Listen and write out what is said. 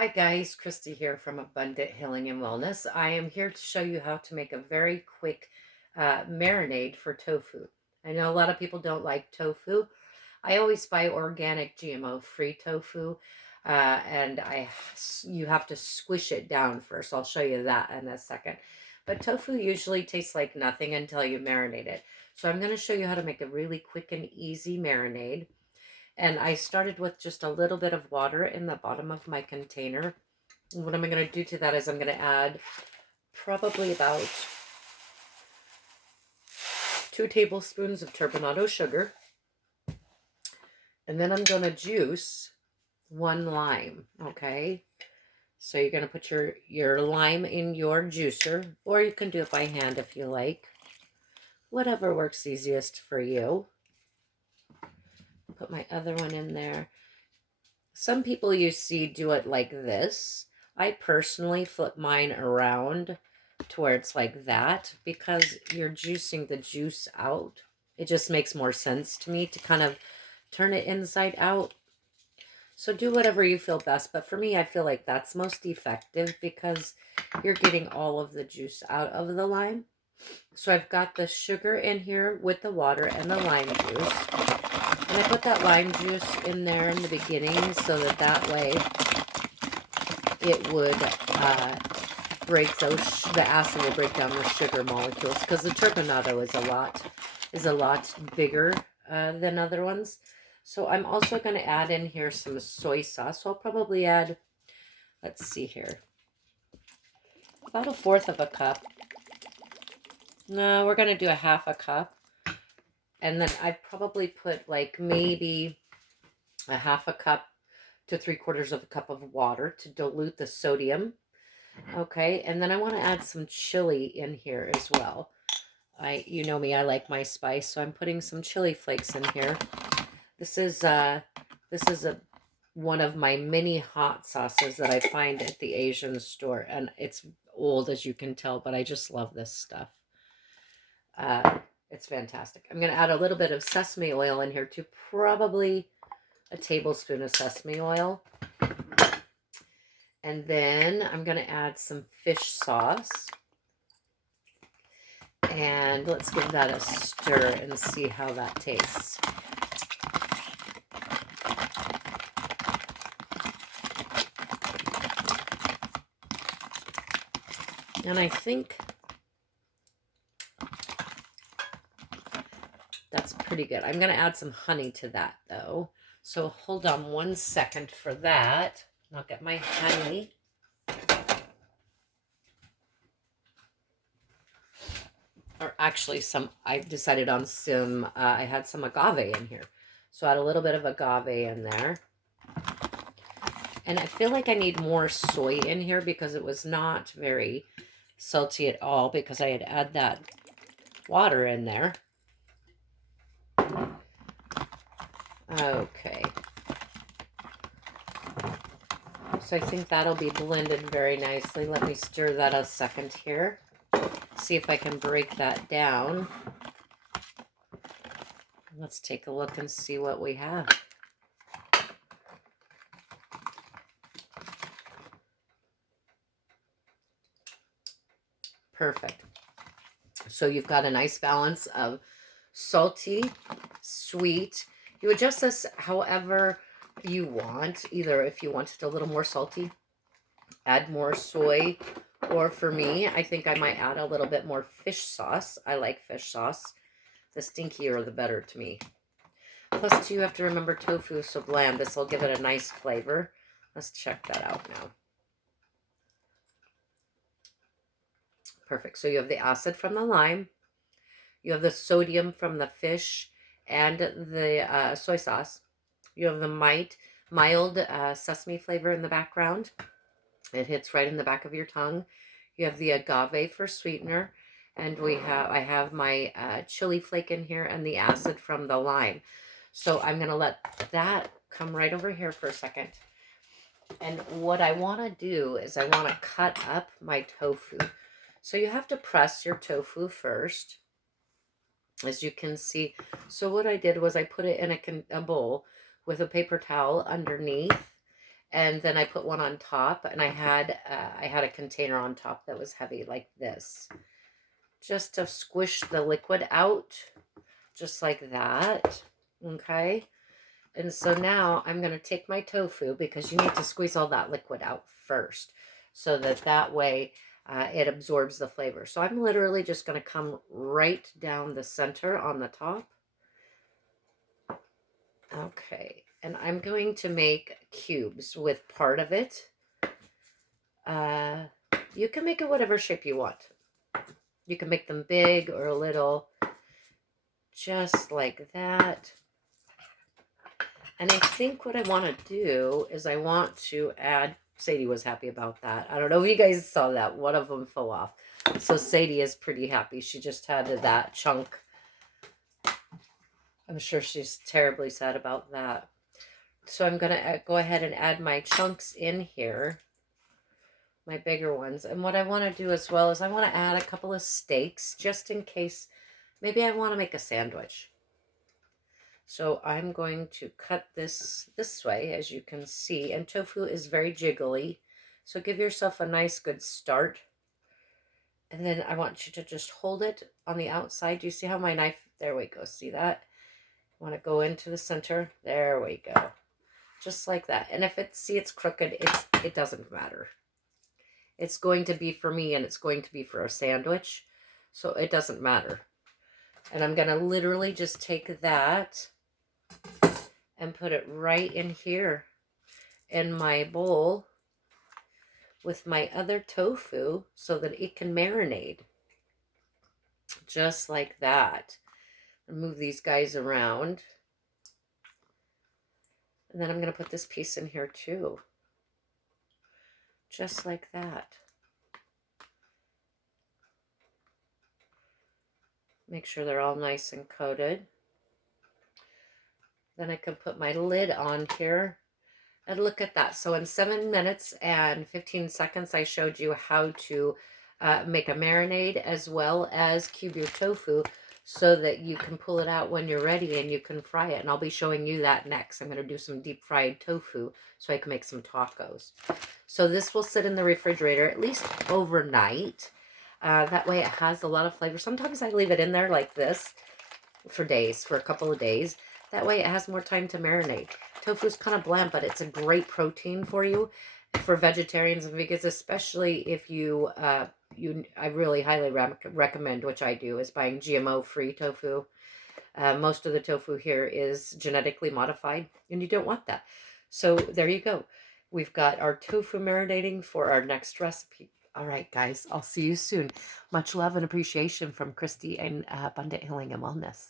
Hi guys, Christy here from Abundant Healing and Wellness. I am here to show you how to make a very quick marinade for tofu. I know a lot of people don't like tofu. I always buy organic GMO-free tofu, you have to squish it down first. I'll show you that in a second. But tofu usually tastes like nothing until you marinate it. So I'm going to show you how to make a really quick and easy marinade. And I started with just a little bit of water in the bottom of my container. What I'm going to do to that is I'm going to add probably about 2 tablespoons of turbinado sugar. And then I'm going to juice 1 lime, okay? So you're going to put your lime in your juicer, or you can do it by hand if you like. Whatever works easiest for you. Put my other one in there. Some people you see do it like this. I personally flip mine around to where it's like that because you're juicing the juice out. It just makes more sense to me to kind of turn it inside out. So do whatever you feel best. But for me, I feel like that's most effective because you're getting all of the juice out of the lime. So I've got the sugar in here with the water and the lime juice. And I put that lime juice in there in the beginning so that way it would break the acid will break down the sugar molecules, because the turbinado is a lot bigger than other ones. So I'm also going to add in here some soy sauce. So I'll probably add, let's see here, about 1/4 of a cup. No, we're going to do a 1/2 cup. And then I've probably put like maybe a 1/2 cup to 3/4 of a cup of water to dilute the sodium. Okay, and then I want to add some chili in here as well. You know me, I like my spice, so I'm putting some chili flakes in here. This is one of my mini hot sauces that I find at the Asian store, and it's old as you can tell, but I just love this stuff. It's fantastic. I'm going to add a little bit of sesame oil in here too, probably a tablespoon of sesame oil. And then I'm going to add some fish sauce. And let's give that a stir and see how that tastes. And I think that's pretty good. I'm going to add some honey to that, though. So hold on 1 second for that. I'll get my honey. Or actually, I've decided on some, I had some agave in here. So add a little bit of agave in there. And I feel like I need more soy in here because it was not very salty at all because I had added that water in there. Okay. So I think that'll be blended very nicely. Let me stir that a second here. See if I can break that down. Let's take a look and see what we have. Perfect. So you've got a nice balance of salty, sweet. You adjust this however you want. Either if you want it a little more salty, add more soy. Or for me, I think I might add a little bit more fish sauce. I like fish sauce. The stinkier, the better to me. Plus, too, you have to remember tofu is so bland. This will give it a nice flavor. Let's check that out now. Perfect. So you have the acid from the lime. You have the sodium from the fish and the soy sauce. You have the mild sesame flavor in the background. It hits right in the back of your tongue. You have the agave for sweetener. And I have my chili flake in here and the acid from the lime. So I'm going to let that come right over here for a second. And what I want to do is I want to cut up my tofu. So you have to press your tofu first, as you can see. So what I did was I put it in a bowl with a paper towel underneath. And then I put one on top, and I had a container on top that was heavy like this, just to squish the liquid out, just like that. Okay. And so now I'm going to take my tofu, because you need to squeeze all that liquid out first, so that way it absorbs the flavor. So I'm literally just going to come right down the center on the top. Okay. And I'm going to make cubes with part of it. You can make it whatever shape you want. You can make them big or little, just like that. And I think what I want to do is I want to add, Sadie was happy about that. I don't know if you guys saw that. One of them fell off. So Sadie is pretty happy. She just had that chunk. I'm sure she's terribly sad about that. So I'm going to go ahead and add my chunks in here, my bigger ones. And what I want to do as well is I want to add a couple of steaks, just in case maybe I want to make a sandwich. So I'm going to cut this way, as you can see, and tofu is very jiggly. So give yourself a nice good start. And then I want you to just hold it on the outside. Do you see how my knife, there we go, see that? I want to go into the center. There we go. Just like that. And if it's crooked, it doesn't matter. It's going to be for me, and it's going to be for a sandwich. So it doesn't matter. And I'm going to literally just take that and put it right in here in my bowl with my other tofu, so that it can marinate. Just like that. And move these guys around. And then I'm going to put this piece in here too. Just like that. Make sure they're all nice and coated. Then I can put my lid on here. And look at that. So in 7 minutes and 15 seconds, I showed you how to make a marinade, as well as cube your tofu, so that you can pull it out when you're ready and you can fry it. And I'll be showing you that next. I'm going to do some deep fried tofu so I can make some tacos. So this will sit in the refrigerator at least overnight. That way it has a lot of flavor. Sometimes I leave it in there like this for days, for a couple of days. That way it has more time to marinate. Tofu is kind of bland, but it's a great protein for you, for vegetarians and vegans, especially if you, I really highly recommend, which I do, is buying GMO-free tofu. Most of the tofu here is genetically modified, and you don't want that. So there you go. We've got our tofu marinating for our next recipe. All right, guys, I'll see you soon. Much love and appreciation from Christy and Abundant Healing and Wellness.